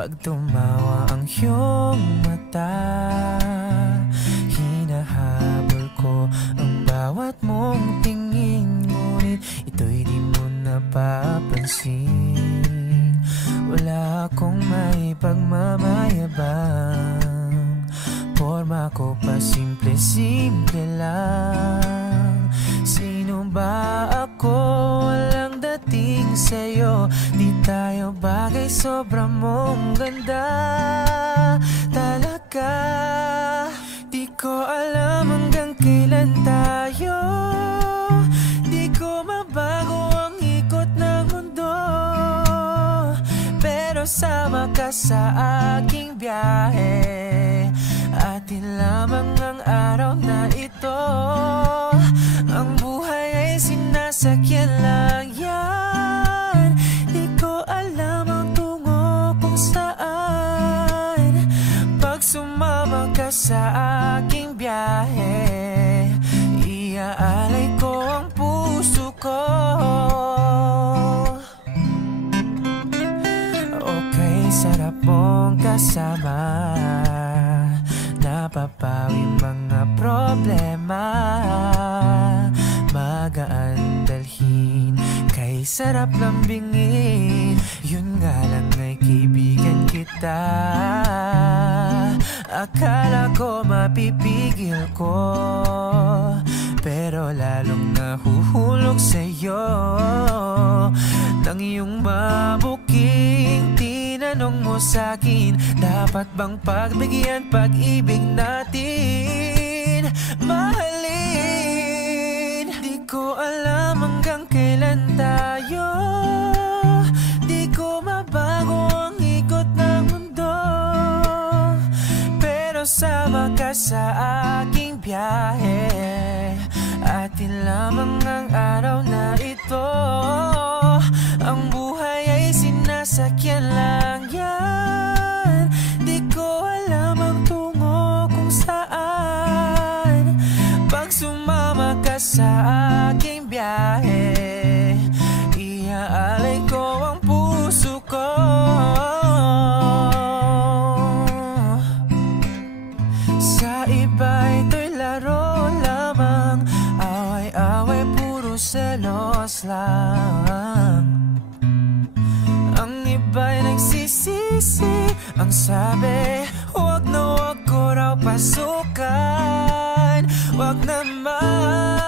Pag tumawa ang iyong mata, hinahabol ko ang bawat mong tingin. Ngunit ito'y di mo napapansin. Wala akong may pagmamayabang, forma ko pa simple-simple lang. Sino ba ako? Walang dating sa'yo. Di tayo bagay, sobra mong ganda. Talaga, di ko alam hanggang kailan tayo. Di ko mabago ang ikot ng mundo, pero sama ka sa aking biyahe. Atin lamang ang araw na ito. Ang buhay ay sinasakyan lang yan. Di ko alam ang tungo kung saan. Pag sumama ka sa aking biyahe, iaalay ko ang puso ko. Okay, sarap mong kasama. Napapawi mga problema. Magaan dalhin, kay sarap lambingin. Yun nga lang ay kaibigan kita. Akala ko mapipigil ko, pero lalong nahuhulog sa'yo. Nang iyong mabuking tinanong mo sa'kin, dapat bang pagbigyan pag-ibig natin? Mahalin, di ko alam hanggang kailan tayo. Di ko mabago ang ikot ng mundo, pero sama ka sa aking biyahe. Atin lamang ang araw na ito. Ang buhay ay sinasakyan lang yan. Di ko alam ang tungo kung saan. Pag sumama ka sa aking biyahe, iaalay ko ang puso ko. Sa iba ito'y laro lamang, away-away puro selos lang. Ang iba'y nagsisisi, ang sabi, wag na wag ko raw pasukan. Wag naman,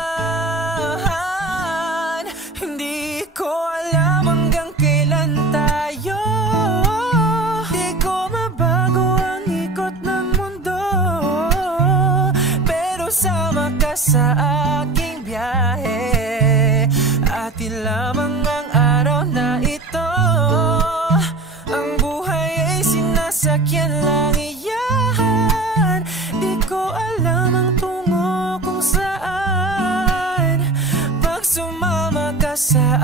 hindi ko alam hanggang kailan tayo. Di ko mabago ang ikot ng mundo, pero sama ka sa aking biyahe. Atin lamang ang araw na ito. Ang buhay ay sinasakyan lang iyan. Di ko alam ang tungo kung saan. Pag sumama ka sa